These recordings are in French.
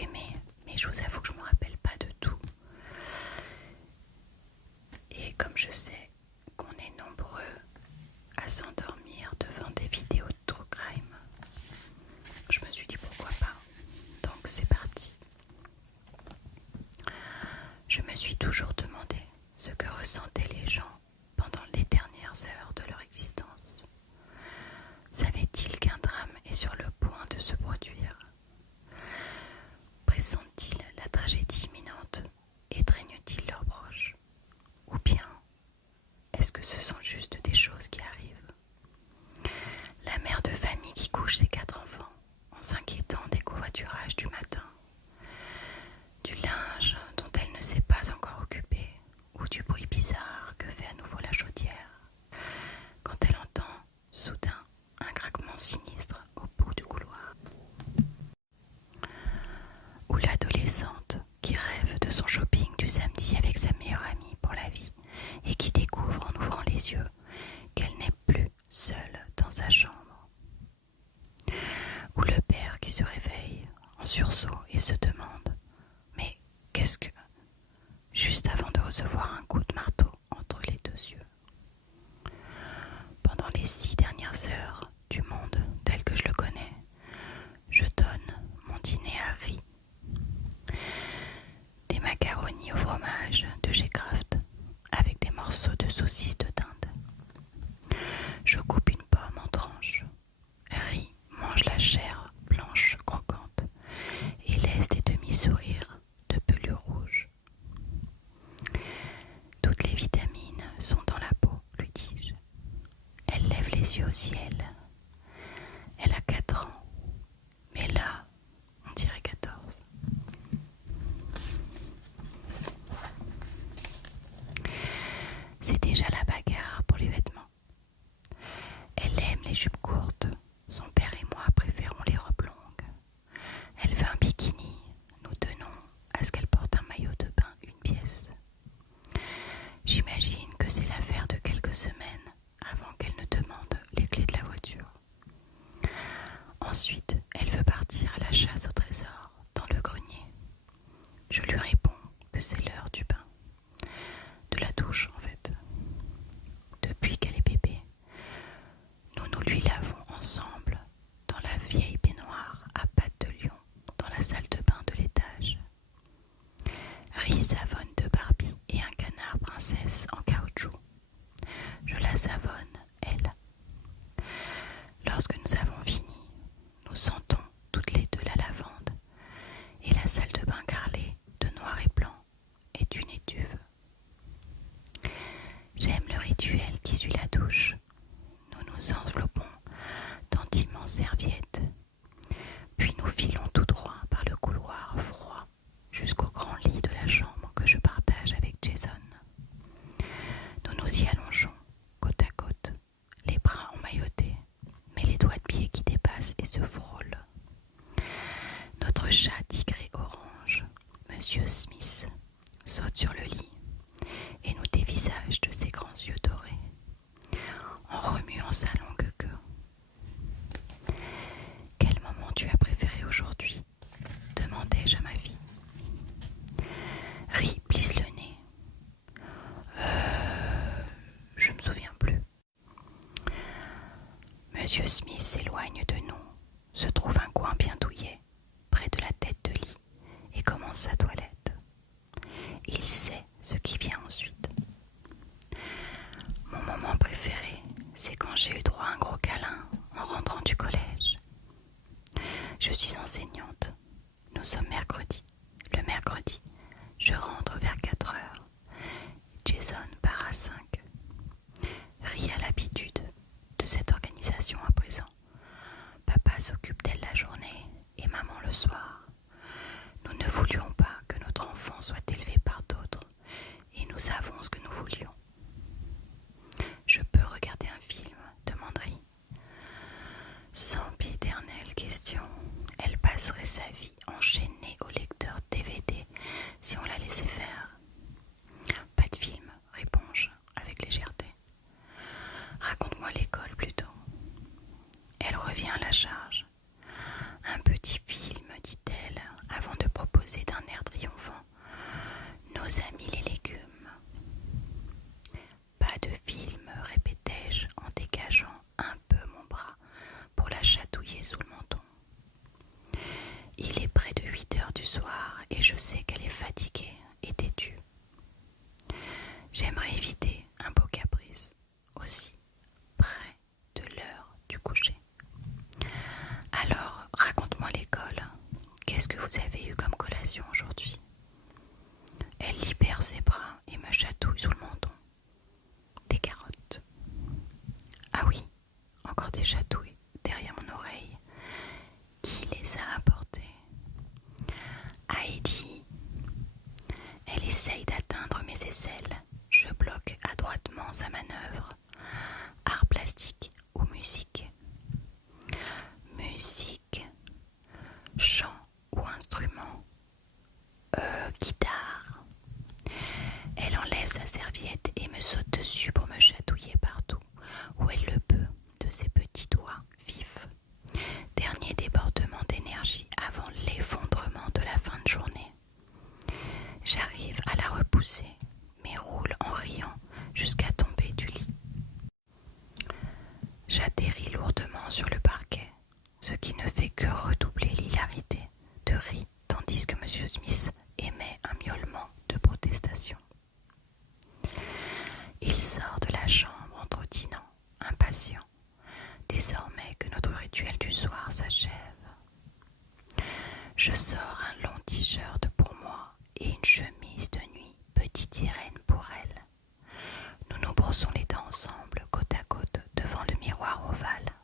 beaucoup aimé, mais je vous avoue que je ne me rappelle pas de tout. Et comme je sais qu'on est nombreux à s'endormir devant des vidéos de true crime, je me suis dit pourquoi pas. Donc c'est parti. Je me suis toujours demandé ce que ressentaient les gens pendant les dernières heures de leur existence. Savaient-ils qu'un drame est sur le point de se produire? Pressentent-ils la tragédie imminente? Étreignent-ils leurs proches? Ou bien, est-ce que ce sont juste des choses qui arrivent? La mère de famille qui couche ses 4 enfants en s'inquiétant des covoiturages du matin, du linge dont elle ne s'est pas encore occupée, ou du bruit bizarre que fait à nouveau la chaudière, quand elle entend soudain un craquement sinistre au bout du couloir. Ou l'adolescente qui rêve de son shopping du samedi avec sa meilleure amie pour la vie et qui découvre en ouvrant les yeux qu'elle n'est plus seule dans sa chambre. Ou le père qui se réveille en sursaut et se demande « Mais qu'est-ce que… ?» juste avant de recevoir un coup de marteau entre les 2 yeux. Pendant les 6 dernières heures du monde tel que je le connais, je donne mon dîner à riz. Des macaronis au fromage de chez Kraft avec des morceaux de saucisse de dinde. Je coupe une pomme en tranches. Riz mange la chair blanche croquante et laisse des demi-sourires de pelure rouge. Toutes les vitamines sont dans la peau, lui dis-je. Elle lève les yeux au ciel. Elle a 4 ans, mais là, on dirait 14. C'est déjà la bagarre pour les vêtements. Elle aime les jupes courtes. Son père et moi préférons les robes longues. Elle veut un bikini. Nous tenons à ce qu'elle porte un maillot de bain une pièce. J'imagine que c'est l'affaire de quelques semaines avant qu'elle ne demande les clés de la voiture. Ensuite, elle veut partir à la chasse au trésor dans le grenier. Je lui réponds que c'est l'heure du bain. De la douche en fait. Depuis qu'elle est bébé, nous lui lavons ensemble dans la vieille baignoire à pattes de lion dans la salle de bain de l'étage. Riz savonne 2 Barbie et un canard princesse en caoutchouc. Je la savonne, elle. Lorsque nous avons fini, nous sentons toutes les 2 la lavande et la salle de bain carrelée de noir et blanc est une étuve. J'aime le rituel qui suit la douche. Nous nous enveloppons dans d'immenses serviettes, puis nous filons tout droit par le couloir froid jusqu'au grand lit de la chambre que je partage avec Jason. Nous nous y allongeons, côte à côte, les bras emmaillotés, mais les doigts de pied qui dépassent et se frôlent. Notre chat tigré orange, Monsieur Smith, saute sur le lit et nous dévisage de ses grands yeux dorés, en remuant sa longue queue. Quel moment tu as préféré aujourd'hui? Demandai-je à ma fille. Riz plisse le nez. Je me souviens plus. Monsieur Smith s'éloigne de nous, se trouve un coin bien douillet, près de la tête de lit, et commence sa toilette. Il sait ce qui vient ensuite. Mon moment préféré, c'est quand j'ai eu droit à un gros câlin en rentrant du collège. Je suis enseignante. Nous sommes mercredi. Le mercredi, je rentre vers 4 heures. Jason part à 5. Riz a l'habitude de cette organisation à présent. Papa s'occupe d'elle la journée et maman le soir. Nous ne voulions pas que notre enfant soit élevé par d'autres et nous savons ce que nous voulions. Je peux regarder un film, demande Riz. Sempiternelle question. Elle passerait sa vie enchaînée au lecteur DVD si on la laissait faire. Pas de film, réponds-je avec légèreté. Raconte-moi l'école plutôt. Elle revient à la charge. Un petit film, dit-elle, avant de et je sais qu'elle est fatiguée et têtue. J'aimerais éviter un beau caprice aussi près de l'heure du coucher. Alors, raconte-moi l'école. Qu'est-ce que vous avez eu comme collation aujourd'hui? Elle libère ses bras et me chatouille sous le menton. Des carottes. Ah oui, encore des chatouilles derrière mon oreille. Qui les a apportées? Heidi. Elle essaye d'atteindre mes aisselles. Je bloque adroitement sa manœuvre. Art plastique ou musique? Musique. Chant ou instrument? Guitare. Elle enlève sa serviette et me saute dessus pour me chatouiller partout où elle le peut de ses petits doigts vifs. Dernier débordement d'énergie avant l'effondrement de la fin de journée. J'arrive à la repousser, mais roule en riant jusqu'à tomber du lit. J'atterris lourdement sur le parquet, ce qui ne fait que redoubler l'hilarité de rire, tandis que M. Smith émet un miaulement de protestation. Il sort de la chambre en trottinant, impatient, désormais que notre rituel du soir s'achève. Je sors un long t-shirt pour moi et une chemise de nuit petite sirène pour elle. Nous nous brossons les dents ensemble, côte à côte, devant le miroir ovale.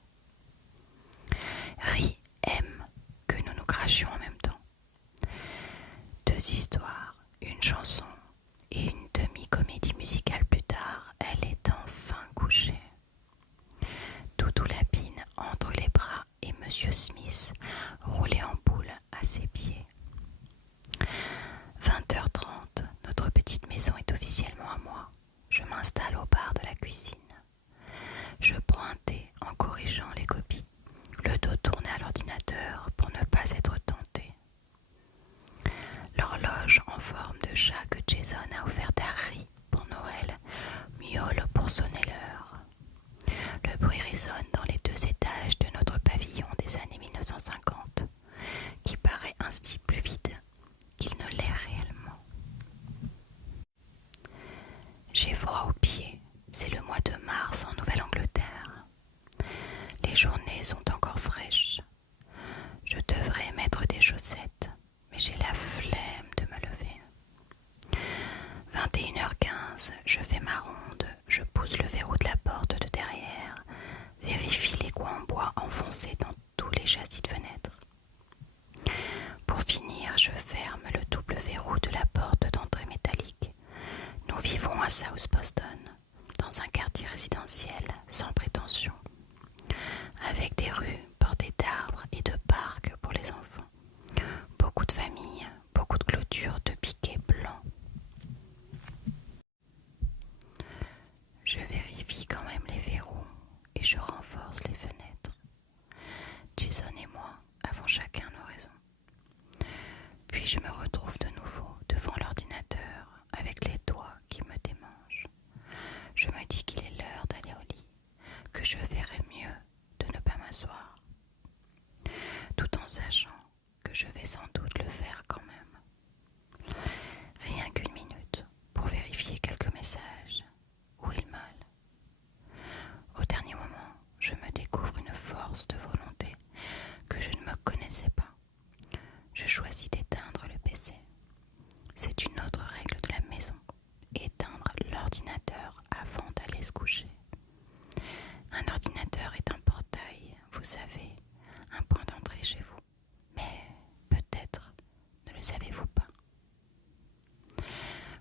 Ri aime que nous nous crachions en même temps. 2 histoires, une chanson et une demi-comédie musicale plus tard, elle est enfin couchée. Doudou Lapine entre les bras et Monsieur Smith roulé en boule à ses pieds. 20h30, notre petite maison est officiellement à moi. Je m'installe au bar de la cuisine. Je prends un thé en corrigeant les copies, le dos tourné à l'ordinateur pour ne pas être tenté. L'horloge en forme de chat que Jason a offerte à Harry pour Noël miaule pour sonner l'heure. Le bruit résonne dans les 2 étages de notre pavillon des années 1950, qui paraît ainsi plus vide qu'il ne l'est réellement. J'ai froid aux pieds, c'est le mois de mars en Nouvelle-Angleterre. Les journées sont encore fraîches. Je devrais mettre des chaussettes, mais j'ai la flemme de me lever. 21h15, je fais ma ronde, je pousse le verrou de la porte de derrière, vérifie les coins en bois enfoncés dans tous les châssis de fenêtres. Pour finir, je ferme le double verrou de la porte d'entrée métallique. Nous vivons à South Boston, dans un quartier résidentiel sans prétention, avec des rues bordées d'arbres et de parcs pour les enfants. Beaucoup de familles, beaucoup de clôtures de piquets blancs. Je vérifie quand même les verrous et je renforce les fenêtres. Jason et moi avons chacun nos raisons. Puis je me retrouve de nouveau devant l'ordinateur avec les doigts qui me démangent. Je me dis qu'il est l'heure d'aller au lit, que je verrai mieux de ne pas m'asseoir, tout en sachant que je vais sans doute le faire quand même. Rien qu'1 minute pour vérifier quelques messages. Où est le mal? Au dernier moment, je me découvre une force de volonté que je ne me connaissais pas. Je choisis d'éteindre le PC. C'est une autre règle de la maison, éteindre l'ordinateur avant d'aller se coucher. Un ordinateur est un portail, vous savez, un point d'entrée chez vous. Mais peut-être ne le savez-vous pas.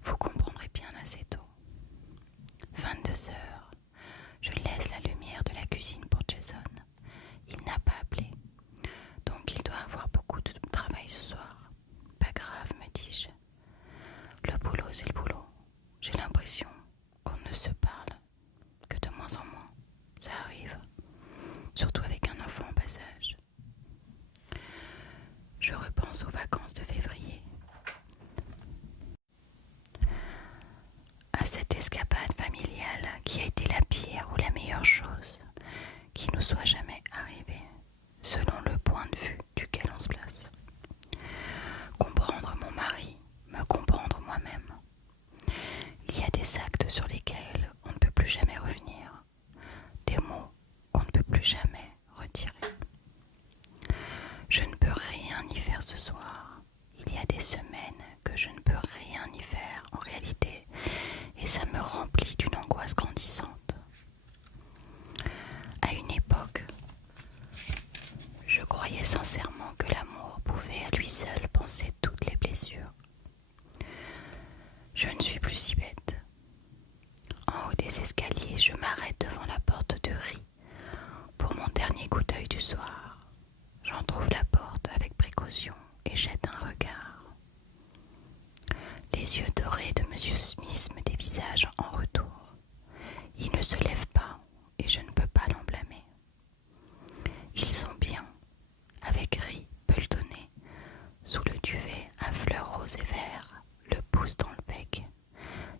Vous comprendrez bien assez tôt. 22h, je laisse la lumière de la cuisine pour Jason. Il n'a pas appelé, donc il doit avoir beaucoup de travail ce soir. Pas grave, me dis-je. Le boulot, c'est le boulot. J'ai l'impression qu'on ne se parle que de moins en moins. Ça arrive, surtout avec un enfant en bas âge. Je repense aux vacances de février. À cette escapade familiale qui a été la pire ou la meilleure chose qui nous soit jamais arrivée, selon le point de vue duquel on se place. Comprendre mon mari croyais sincèrement que l'amour pouvait à lui seul panser toutes les blessures. Je ne suis plus si bête. En haut des escaliers, je m'arrête devant la porte de riz pour mon dernier coup d'œil du soir. J'entrouvre la porte avec précaution et jette un regard. Les yeux dorés de Monsieur Smith me dévisagent en retour. Il ne se lève pas et je ne peux pas l'en blâmer. Ils sont bien, avec riz pelletonné, sous le duvet à fleurs roses et verts, le pouce dans le bec,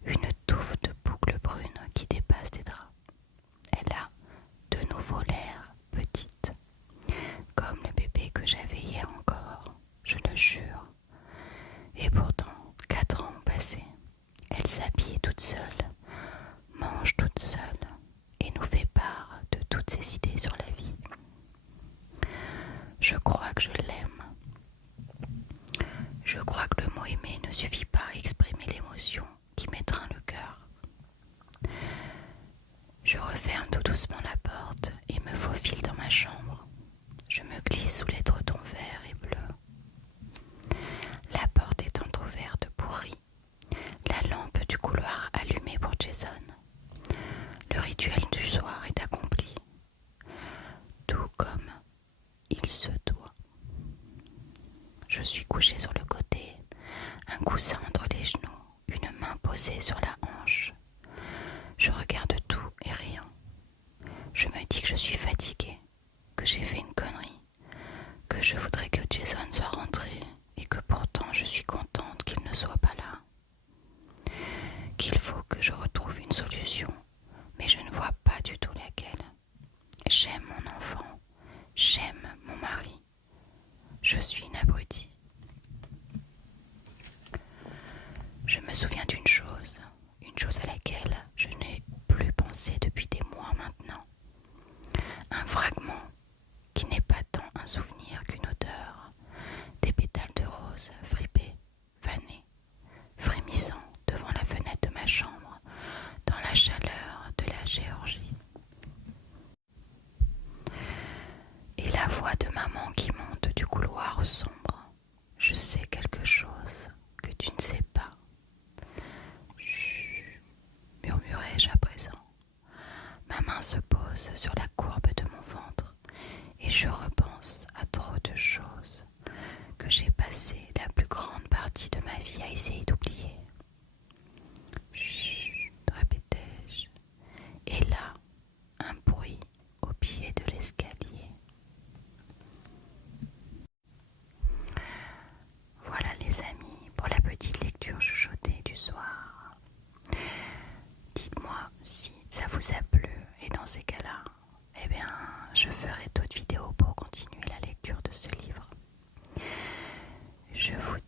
une touffe de boucles brunes qui dépasse des draps. Elle a de nouveau l'air petite, comme le bébé que j'avais hier encore, je le jure. Et pourtant, 4 ans ont passé. Elle s'habille toute seule, mange toute seule et nous fait part de toutes ses idées sur la vie. Je crois que je l'aime. Je crois que le mot aimer ne suffit pas à exprimer l'émotion qui m'étreint le cœur. Je referme tout doucement la porte et me faufile dans ma chambre. Je me glisse sous l'édredon vert et bleu. La porte est entr'ouverte pour Riz, la lampe du couloir allumée pour Jason. Le rituel du soir est accompli, tout comme il se doit. Je suis couché sur le côté, un coussin entre les genoux, une main posée sur la hanche. Je regarde tout et rien. Je me dis que je suis fatiguée, que j'ai fait une connerie, que je voudrais que Jason soit rentré et que pourtant je suis contente qu'il ne soit pas là. Qu'il faut que je retrouve une solution, mais je ne vois pas du tout laquelle. J'aime mon enfant, j'aime mon mari. Je suis une abrutie. Je me souviens d'une chose à laquelle je n'ai plus pensé depuis des mois maintenant. Un fragment qui n'est pas tant un souvenir qu'une odeur, des pétales de rose fripés, fanés, frémissant devant la fenêtre de ma chambre, dans la chaleur de la Géorgie. Et la voix de maman qui monte du couloir sombre. Je sais quelque chose que tu ne sais pas. Chut, murmurai-je à présent. Ma main se pose sur la courbe de mon ventre et je repense à trop de choses que j'ai passé la plus grande partie de ma vie à essayer d'oublier. Chut, répétai-je. Et là, un bruit au pied de l'escalier. Voilà les amis pour la petite lecture chuchotée du soir. Dites-moi si ça vous a plu et dans ces cas-là, eh bien, je ferai d'autres vidéos pour continuer la lecture de ce livre. Je vous